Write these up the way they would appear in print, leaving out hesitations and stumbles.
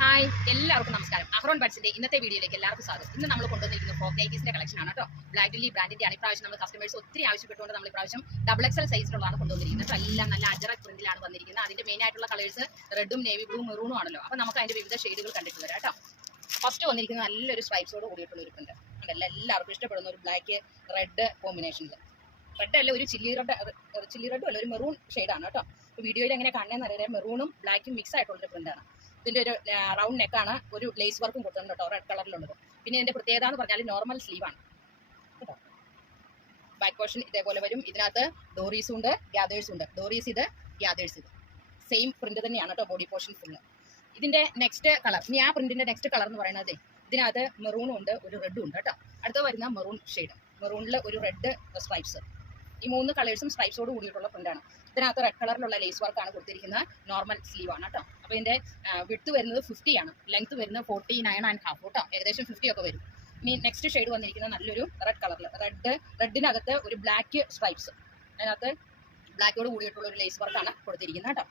Hi എല്ലാവർക്കും നമസ്കാരം. അഹ്റോൺ ബഡ്സിന്റെ ഇന്നത്തെ വീഡിയോയിലേക്ക് എല്ലാവർക്കും സ്വാഗതം. ഇന്ന് നമ്മൾ കൊണ്ടുവന്നിരിക്കുന്ന ഫ്രോക്ക് നൈറ്റീസിന്റെ കളക്ഷൻ ആണ് കേട്ടോ. ബ്ലാക്ക് ലില്ലി ബ്രാൻഡിന്റെ ആണ്. ഇപ്രാവശ്യം നമ്മൾ കസ്റ്റമേഴ്സ് ഒത്തിരി ആവശ്യപ്പെട്ടുകൊണ്ട് നമ്മൾ ഇപ്രാവശ്യം XXL സൈസിലുള്ളതാണ് കൊണ്ടുവന്നിരിക്കുന്നത്. എല്ലാം നല്ല അജറക് പ്രിന്റിലാണ് വന്നിരിക്കുന്നത്. അതിന്റെ മെയിൻ ആയിട്ടുള്ള കളേഴ്സ് റെഡും നേവി ബ്ലൂ മെറൂണും ആണല്ലോ. അപ്പോൾ നമുക്ക് അതിന്റെ വിവിധ ഷെയ്ഡുകൾ കണ്ടിട്ട് വരാം കേട്ടോ. ഫസ്റ്റ് വന്നിരിക്കുന്നത് നല്ലൊരു സ്ട്രൈപ്സോട് കൂടിയിട്ടുള്ള ഒരു പ്രിന്റ് ഉണ്ടല്ലോ. എല്ലാവർക്കും ഇഷ്ടപ്പെടുന്ന ഒരു ബ്ലാക്ക് റെഡ് കോമ്പിനേഷനിൽ. റെഡ് അല്ല, ഒരു ചില്ലി റെഡും അല്ല, ഒരു മെറൂൺ ഷെയ്ഡാണ് കേട്ടോ. വീഡിയോയിൽ എങ്ങനെ കാണുന്നതെന്ന് അറിയാം. മെറൂണും ബ്ലാക്കും മിക്സ് ആയിട്ടുള്ളൊരു പ്രിന്റാണ്. ഇതിന്റെ ഒരു റൗണ്ട് നെക്കാണ്, ഒരു ലേസ് വർക്കും കൊടുത്തിട്ടുണ്ട് കേട്ടോ, റെഡ് കളറിലുള്ളത്. പിന്നെ ഇതിന്റെ പ്രത്യേകത എന്ന് പറഞ്ഞാൽ നോർമൽ സ്ലീവാണ് കേട്ടോ. ബാക്ക് പോർഷൻ ഇതേപോലെ വരും. ഇതിനകത്ത് ഡോറീസും ഉണ്ട്, ഗ്യാദേഴ്സും ഉണ്ട്. ഡോറീസ് ഇത്, ഗ്യാദേഴ്സ് ഇത്. സെയിം പ്രിന്റ് തന്നെയാണ് കേട്ടോ ബോഡി പോർഷൻ ഫുള്ള്. ഇതിന്റെ നെക്സ്റ്റ് കളർ, ഇനി ആ പ്രിന്റിന്റെ നെക്സ്റ്റ് കളർ എന്ന് പറയുന്നത് ഇതിനകത്ത് മെറൂണും ഉണ്ട്, ഒരു റെഡും ഉണ്ട് കേട്ടോ. അടുത്ത് വരുന്ന മെറൂൺ ഷെയ്ഡ്, മെറൂണിൽ ഒരു റെഡ് സ്ട്രൈപ്സ്. ഈ മൂന്ന് കളേഴ്സും സ്ട്രൈപ്സോട് കൂടിയിട്ടുള്ള പ്രിന്റാണ്. ഇതിനകത്ത് റെഡ് കളറിലുള്ള ലേസ് വർക്കാണ് കൊടുത്തിരിക്കുന്നത്. നോർമൽ സ്ലീവ് ആണ് കേട്ടോ. അപ്പോൾ ഇതിന്റെ വിഡ്ത്ത് വരുന്നത് 50 ആണ്, ലെങ്ത് വരുന്നത് 49.5 കേട്ടോ. ഏകദേശം 50 ഒക്കെ വരും. ഇനി നെക്സ്റ്റ് ഷെയ്ഡ് വന്നിരിക്കുന്നത് നല്ലൊരു റെഡ് കളറിൽ, റെഡിനകത്ത് ഒരു ബ്ലാക്ക് സ്ട്രൈപ്സ്. അതിനകത്ത് ബ്ലാക്കോട് കൂടിയിട്ടുള്ള ഒരു ലേസ് വർക്കാണ് കൊടുത്തിരിക്കുന്നത് കേട്ടോ.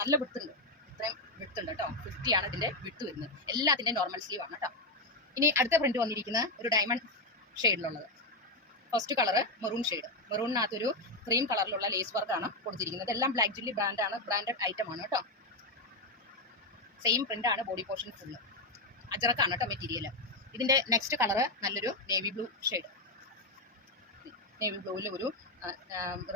നല്ല വിഡ്ത്ത് ഉണ്ട്, ഇത്രയും വിഡ്ത്ത് ഉണ്ട് കേട്ടോ. 50 ആണ് ഇതിന്റെ വിഡ്ത്ത് വരുന്നത്. എല്ലാത്തിൻ്റെ നോർമൽ സ്ലീവ് ആണ് കേട്ടോ. ഇനി അടുത്ത പ്രിന്റ് വന്നിരിക്കുന്നത് ഒരു ഡയമണ്ട് ഷെയ്ഡിലുള്ളത്. First colour maroon shade. മെറൂണിനകത്തൊരു ക്രീം കളറിലുള്ള ലേസ് വർക്കാണ് കൊടുത്തിരിക്കുന്നത്. എല്ലാം ബ്ലാക്ക് ജില്ലി ബ്രാൻഡാണ്, ബ്രാൻഡഡ് ഐറ്റം ആണ് കേട്ടോ. സെയിം പ്രിന്റാണ് ബോഡി പോർഷൻ ഫുള്ള്. അജറക്കാണ് കേട്ടോ മെറ്റീരിയൽ. ഇതിന്റെ നെക്സ്റ്റ് കളറ് നല്ലൊരു നേവി ബ്ലൂ ഷെയ്ഡ്. നേവി ബ്ലൂവിൽ ഒരു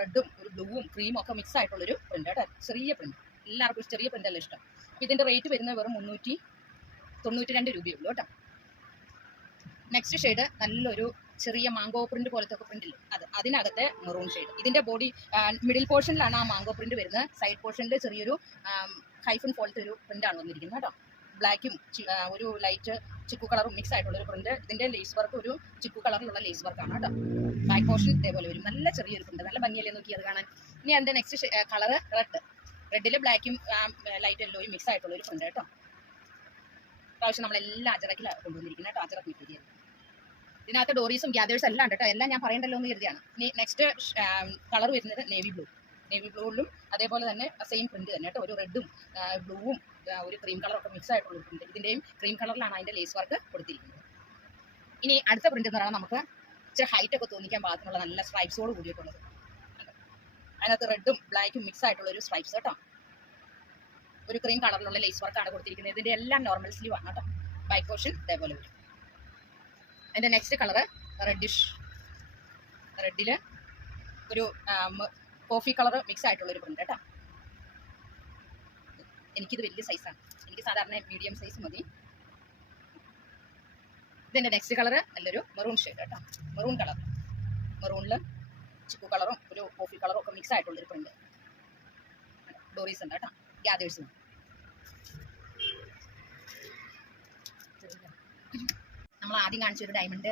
റെഡും ഒരു ബ്ലൂവും ക്രീമും ഒക്കെ മിക്സ് ആയിട്ടുള്ളൊരു പ്രിന്റ് കേട്ടോ. ചെറിയ പ്രിന്റ്, എല്ലാവർക്കും ചെറിയ പ്രിന്റ് അല്ല ഇഷ്ടം. ഇതിന്റെ റേറ്റ് വരുന്നത് വെറും 392 രൂപയുള്ളൂ കേട്ടോ. നെക്സ്റ്റ് ഷെയ്ഡ് നല്ലൊരു ചെറിയ മാംഗോ പ്രിന്റ് പോലത്തെ ഒക്കെ പ്രിന്റ് ഇല്ലേ, അതിനകത്തെ മെറൂൺ ഷെയ്ഡ്. ഇതിന്റെ ബോഡി മിഡിൽ പോർഷനിലാണ് ആ മാംഗോ പ്രിന്റ് വരുന്നത്. സൈഡ് പോർഷനിൽ ചെറിയൊരു ഹൈഫൺ പോലത്തെ ഒരു പ്രിന്റാണ് വന്നിരിക്കുന്നത് കേട്ടോ. ബ്ലാക്കും ഒരു ലൈറ്റ് ചിക്കു കളറും മിക്സ് ആയിട്ടുള്ള ഒരു പ്രിന്റ്. ഇതിന്റെ ലേസ് വർക്ക് ഒരു ചിക്കു കളറിലുള്ള ലേസ് വർക്കാണ് കേട്ടോ. ബാക്ക് പോർഷൻ ഇതേപോലെ വരും. നല്ല ചെറിയൊരു പ്രിന്റ്, നല്ല ഭംഗിയല്ലേ നോക്കി അത് കാണാൻ. ഇനി അതിന്റെ നെക്സ്റ്റ് കളറ് റെഡിൽ ബ്ലാക്കും ലൈറ്റ് യെല്ലോയും മിക്സ് ആയിട്ടുള്ള ഒരു പ്രിന്റ് കേട്ടോ. പ്രാവശ്യം നമ്മളെല്ലാം അജറക്കിലാണ് കൊണ്ടുവന്നിരിക്കുന്നത് കേട്ടോ, അജറക്ക് മെറ്റീരിയൽ. ഇതിനകത്ത് ഡോറീസും ഗ്യാദേഴ്സും എല്ലാം ഉണ്ട് കേട്ടോ. എല്ലാം ഞാൻ പറയണ്ടല്ലോ എന്ന് കരുതിയാണ്. ഇനി നെക്സ്റ്റ് കളർ വരുന്നത് നേവി ബ്ലൂവിലും അതേപോലെ തന്നെ സെയിം പ്രിന്റ് തന്നെ കേട്ടോ. ഒരു റെഡും ബ്ലൂവും ഒരു ക്രീം കളറൊക്കെ മിക്സ് ആയിട്ടുള്ള പ്രിന്റ്. ഇതിന്റെയും ക്രീം കളറിലാണ് അതിന്റെ ലേസ് വർക്ക് കൊടുത്തിരിക്കുന്നത്. ഇനി അടുത്ത പ്രിന്റ് എന്ന് പറഞ്ഞാൽ നമുക്ക് ഇച്ചിരി ഹൈറ്റ് ഒക്കെ തോന്നിക്കാൻ പാകത്തിനുള്ള നല്ല സ്ട്രൈപ്സോട് കൂടിയിട്ടുള്ളത്. അതിനകത്ത് റെഡും ബ്ലാക്കും മിക്സ് ആയിട്ടുള്ള ഒരു സ്ട്രൈപ്സ് കേട്ടോ. ഒരു ക്രീം കളറിലുള്ള ലേസ് വർക്കാണ് കൊടുത്തിരിക്കുന്നത്. ഇതിന്റെ എല്ലാം നോർമൽ സ്ലീവ് ആണ് കേട്ടോ. ബാക്ക് പോർഷൻ ഇതേപോലെ വരും. അതിൻ്റെ നെക്സ്റ്റ് കളറ് റെഡിൽ ഒരു കോഫി കളർ മിക്സ് ആയിട്ടുള്ളൊരു പ്രിന്റ് കേട്ടോ. എനിക്കിത് വലിയ സൈസാണ്, എനിക്ക് സാധാരണ മീഡിയം സൈസ് മതി. ഇതിൻ്റെ നെക്സ്റ്റ് കളറ് നല്ലൊരു മെറൂൺ ഷെയ്ഡ് കേട്ടോ. മെറൂൺ കളർ, മെറൂണിൽ ചിക്കു കളറും ഒരു കോഫി കളറും ഒക്കെ മിക്സ് ആയിട്ടുള്ളൊരു പ്രിന്റ്. ഡോറീസ് ഉണ്ട് കേട്ടോ, ഗ്യാദേഴ്സും. നമ്മൾ ആദ്യം കാണിച്ച ഒരു ഡയമണ്ട്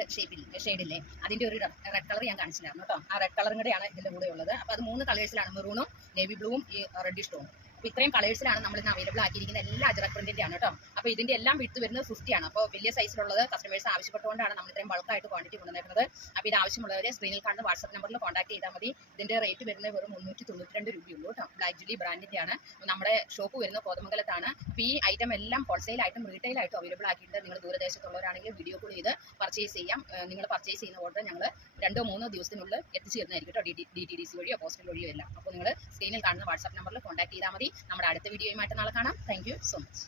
ഷെയ്ഡില്ലേ, അതിൻ്റെ ഒരു റെഡ് കളർ ഞാൻ കാണിച്ചില്ലായിരുന്നു കേട്ടോ. ആ റെഡ് കളറും കൂടെയാണ് ഇതിൻ്റെ കൂടെ ഉള്ളത്. അപ്പോൾ അത് 3 കളേഴ്സിലാണ്, മെറൂണും നേവി ബ്ലൂവും ഈ റെഡിഷ് ടോണും. അപ്പോൾ ഇത്രയും കളേഴ്സിലാണ് നമ്മൾ ഇന്ന് അവൈലബിൾ ആക്കിയിരിക്കുന്ന എല്ലാ അജറക് പ്രിന്റിൻ്റെ ആണ് കേട്ടോ. അപ്പോൾ ഇതിൻ്റെ എല്ലാം വിഡ്ത്ത് വരുന്നത് 50 ആണ്. അപ്പോൾ വലിയ സൈസിലുള്ളത് കസ്റ്റമേഴ്സ് ആവശ്യപ്പെട്ടുകൊണ്ടാണ് നമ്മൾ ഇത്രയും ബൾക്കായിട്ട് ക്വാണ്ടിറ്റി കൊണ്ടുവന്നിരുന്നത്. അപ്പോൾ ഇത് ആവശ്യമുള്ളവരെ സ്ക്രീനിൽ കാണുന്ന വാട്സ്ആപ്പ് നമ്പറിൽ കോൺടാക്ട് ചെയ്താൽ മതി. ഇതിൻ്റെ റേറ്റ് വരുന്നത് വെറും 392 രൂപയുള്ളൂ കേട്ടോ. ബ്ലാക്ക് ജില്ലി ബ്രാൻഡിൻ്റെ ആണ്. നമ്മുടെ ഷോപ്പ് വരുന്നത് കോതമംഗലത്താണ്. അപ്പോൾ ഈ ഐറ്റം എല്ലാം ഹോൾസെയിലായിട്ടും റീറ്റെയിലായിട്ടും അവൈലബിൾ ആക്കിയിട്ട് നിങ്ങൾ ദൂരദേശത്തുള്ളവരാണെങ്കിൽ വീഡിയോ കോൾ ചെയ്ത് പർച്ചേസ് ചെയ്യാം. നിങ്ങൾ പർച്ചേസ് ചെയ്യുന്ന ഓർഡർ ഞങ്ങൾ 2-3 ദിവസത്തിനുള്ളിൽ എത്തിച്ചു തരുന്നതായിരിക്കും കേട്ടോ. DTDC വഴിയോ പോസ്റ്റൽ വഴിയോ എല്ലാം. അപ്പോൾ നിങ്ങൾ സ്ക്രീനിൽ കാണുന്ന വാട്സ്ആപ്പ് നമ്പറിൽ കോൺടാക്ട് ചെയ്താൽ മതി. നമ്മുടെ അടുത്ത വീഡിയോയുമായിട്ട് നാളെ കാണാം. Thank you so much.